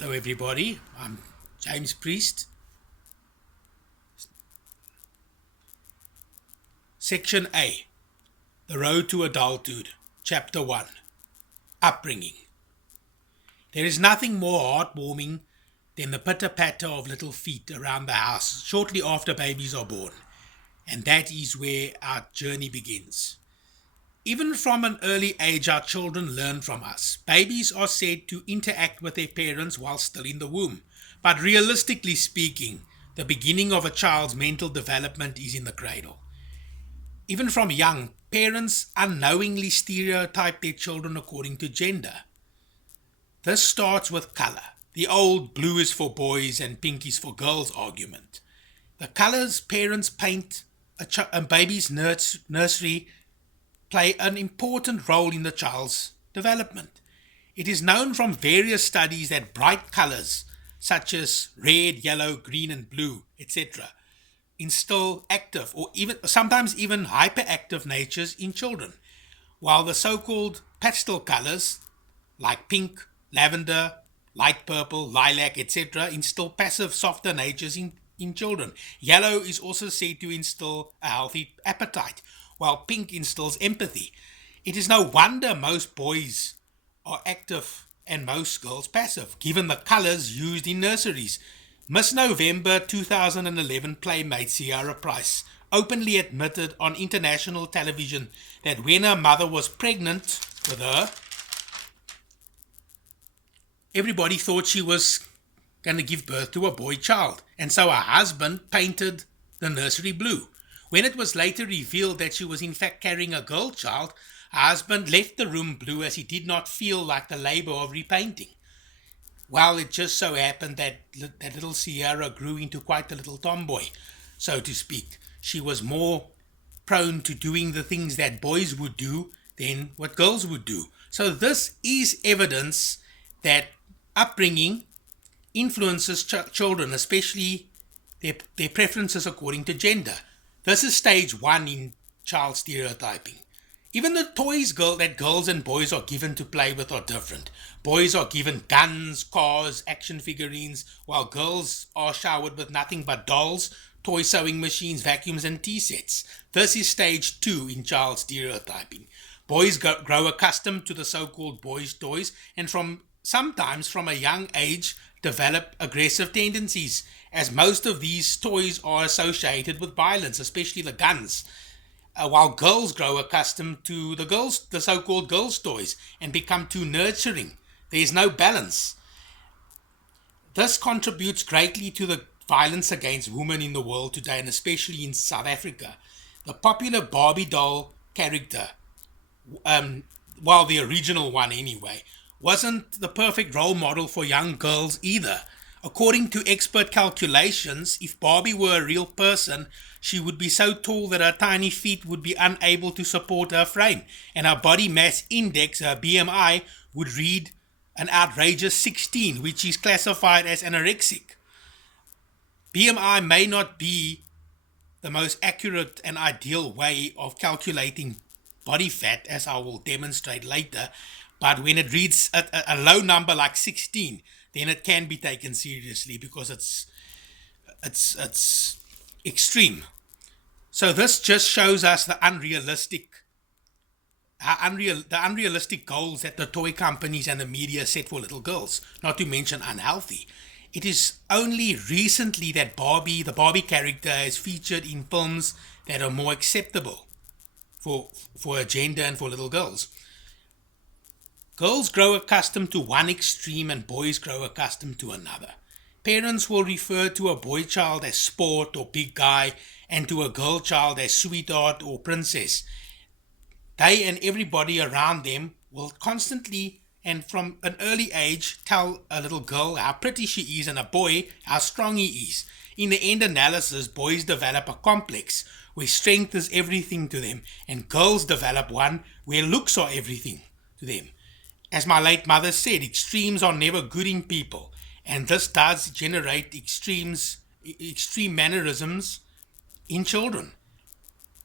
Hello, everybody. I'm James Priest. Section A, The Road to Adulthood, Chapter 1, Upbringing. There is nothing more heartwarming than the pitter-patter of little feet around the house shortly after babies are born, and that is where our journey begins. Even from an early age, our children learn from us. Babies are said to interact with their parents while still in the womb, but realistically speaking, the beginning of a child's mental development is in the cradle. Even from young, parents unknowingly stereotype their children according to gender. This starts with color. The old blue is for boys and pink is for girls argument. The colors parents paint a baby's nursery play an important role in the child's development. It is known from various studies that bright colors such as red, yellow, green, and blue, etc., instill active or even sometimes even hyperactive natures in children, while the so-called pastel colors like pink, lavender, light purple, lilac, etc., instill passive, softer natures in children. Yellow is also said to instill a healthy appetite, while pink instills empathy. It is no wonder most boys are active and most girls passive, given the colors used in nurseries. Miss November 2011 playmate Ciara Price openly admitted on international television that when her mother was pregnant with her, everybody thought she was going to give birth to a boy child, and so her husband painted the nursery blue. When it was later revealed that she was in fact carrying a girl child, her husband left the room blue as he did not feel like the labor of repainting. Well, it just so happened that little Ciara grew into quite a little tomboy, so to speak. She was more prone to doing the things that boys would do than what girls would do. So this is evidence that upbringing influences children, especially their preferences according to gender. This is stage 1 in child stereotyping. Even the toys that girls and boys are given to play with are different. Boys are given guns, cars, action figurines, while girls are showered with nothing but dolls, toy sewing machines, vacuums, and tea sets. This is stage 2 in child stereotyping. Boys grow accustomed to the so-called boys' toys and sometimes from a young age develop aggressive tendencies, as most of these toys are associated with violence, especially the guns. While girls grow accustomed to the so-called girls' toys and become too nurturing. There is no balance. This contributes greatly to the violence against women in the world today, and especially in South Africa. The popular Barbie doll character, well, the original one anyway, wasn't the perfect role model for young girls either. According to expert calculations, if Barbie were a real person, she would be so tall that her tiny feet would be unable to support her frame, and her body mass index, her BMI, would read an outrageous 16, which is classified as anorexic. BMI may not be the most accurate and ideal way of calculating body fat, as I will demonstrate later, but when it reads a low number like 16, then it can be taken seriously because it's extreme. So this just shows us the unrealistic goals that the toy companies and the media set for little girls, not to mention unhealthy. It is only recently that the Barbie character, is featured in films that are more acceptable for a gender and for little girls. Girls grow accustomed to one extreme and boys grow accustomed to another. Parents will refer to a boy child as sport or big guy and to a girl child as sweetheart or princess. They and everybody around them will constantly and from an early age tell a little girl how pretty she is and a boy how strong he is. In the end analysis, boys develop a complex where strength is everything to them, and girls develop one where looks are everything to them. As my late mother said, extremes are never good in people, and this does generate extreme mannerisms in children.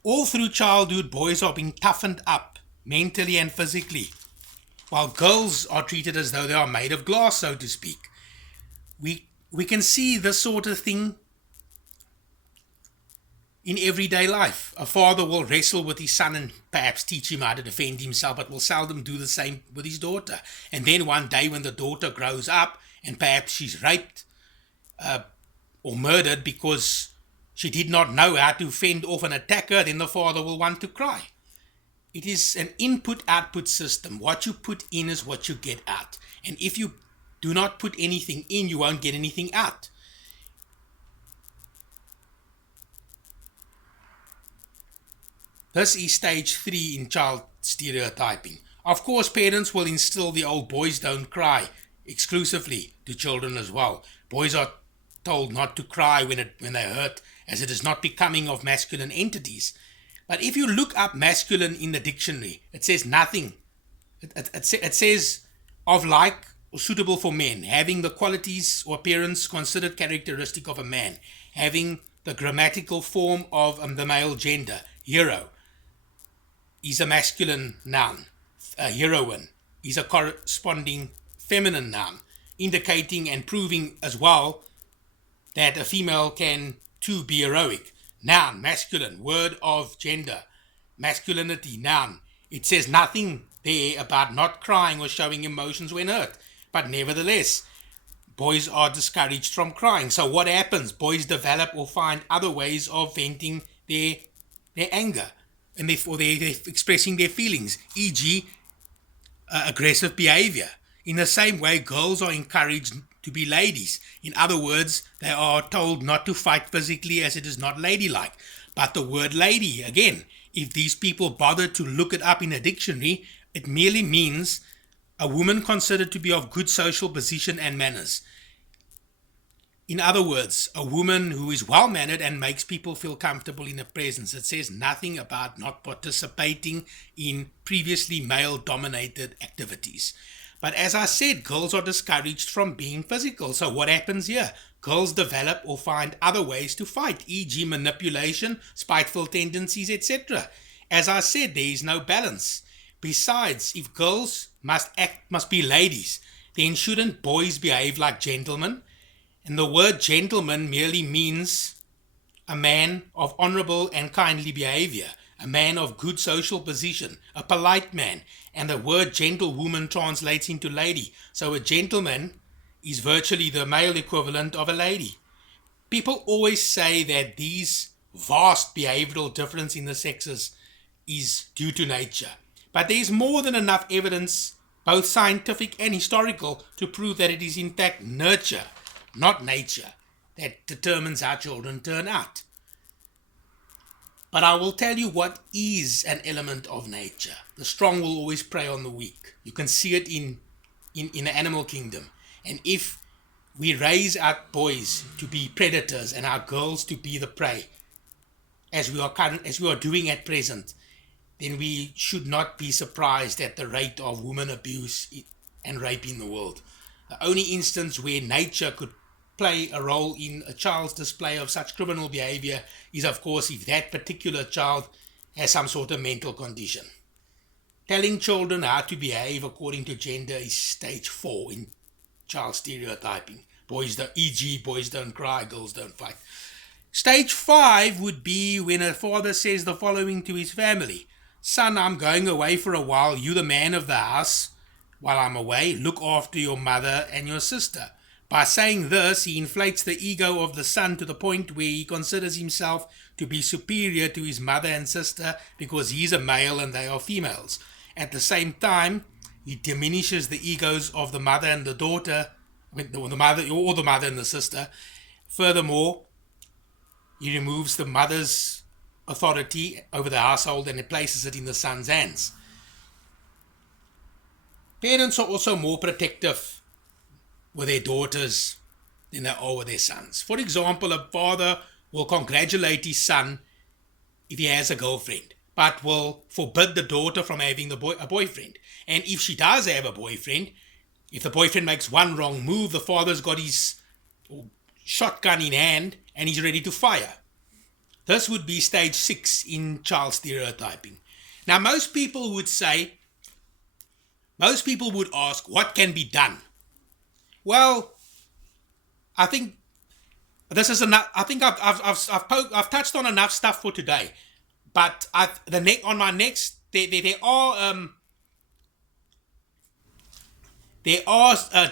All through childhood, boys are being toughened up mentally and physically, while girls are treated as though they are made of glass, so to speak. we can see this sort of thing in everyday life. A father will wrestle with his son and perhaps teach him how to defend himself, but will seldom do the same with his daughter. And then one day when the daughter grows up and perhaps she's raped or murdered because she did not know how to fend off an attacker, then the father will want to cry. It is an input-output system. What you put in is what you get out. And if you do not put anything in, you won't get anything out. This is stage 3 in child stereotyping. Of course, parents will instill the old boys don't cry exclusively to children as well. Boys are told not to cry when they're hurt, as it is not becoming of masculine entities. But if you look up masculine in the dictionary, it says nothing. It says of like or suitable for men, having the qualities or appearance considered characteristic of a man, having the grammatical form of the male gender. Hero is a masculine noun. A heroine is a corresponding feminine noun, indicating and proving as well that a female can too be heroic. Noun, masculine, word of gender, masculinity, noun. It says nothing there about not crying or showing emotions when hurt. But nevertheless, boys are discouraged from crying. So what happens? Boys develop or find other ways of venting their anger and they're expressing their feelings, e.g. Aggressive behavior. In the same way, girls are encouraged to be ladies. In other words, they are told not to fight physically as it is not ladylike. But the word lady, again, if these people bother to look it up in a dictionary, it merely means a woman considered to be of good social position and manners. In other words, a woman who is well-mannered and makes people feel comfortable in her presence. It says nothing about not participating in previously male-dominated activities. But as I said, girls are discouraged from being physical. So what happens here? Girls develop or find other ways to fight, e.g. manipulation, spiteful tendencies, etc. As I said, there is no balance. Besides, if girls must be ladies, then shouldn't boys behave like gentlemen? And the word gentleman merely means a man of honorable and kindly behavior, a man of good social position, a polite man, and the word gentlewoman translates into lady. So a gentleman is virtually the male equivalent of a lady. People always say that these vast behavioral difference in the sexes is due to nature. But there is more than enough evidence, both scientific and historical, to prove that it is in fact nurture, not nature, that determines how children turn out. But I will tell you what is an element of nature. The strong will always prey on the weak. You can see it in the animal kingdom. And if we raise our boys to be predators and our girls to be the prey, as we are doing at present, then we should not be surprised at the rate of woman abuse and rape in the world. The only instance where nature could play a role in a child's display of such criminal behavior is, of course, if that particular child has some sort of mental condition. Telling children how to behave according to gender is stage 4 in child stereotyping. E.g., boys don't cry, girls don't fight. Stage 5 would be when a father says the following to his family: "Son, I'm going away for a while. You the man of the house. While I'm away, look after your mother and your sister." By saying this, he inflates the ego of the son to the point where he considers himself to be superior to his mother and sister because he's a male and they are females. At the same time, he diminishes the egos of the mother and the daughter, or the mother and the sister. Furthermore, he removes the mother's authority over the household and places it in the son's hands. Parents are also more protective with their daughters than they are with their sons. For example, a father will congratulate his son if he has a girlfriend, but will forbid the daughter from having a boyfriend. And if she does have a boyfriend, if the boyfriend makes one wrong move, the father's got his shotgun in hand and he's ready to fire. This would be stage 6 in child stereotyping. Now, most people would ask, what can be done? Well, I think this is enough. I think I've touched on enough stuff for today. But on my next, there are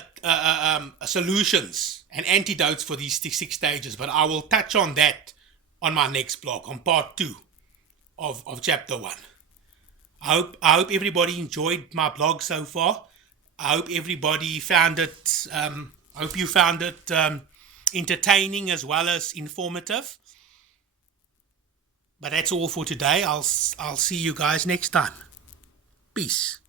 solutions and antidotes for these six stages. But I will touch on that on my next blog, on part 2 of chapter 1. I hope everybody enjoyed my blog so far. I hope everybody found it. I hope you found it entertaining as well as informative. But that's all for today. I'll see you guys next time. Peace.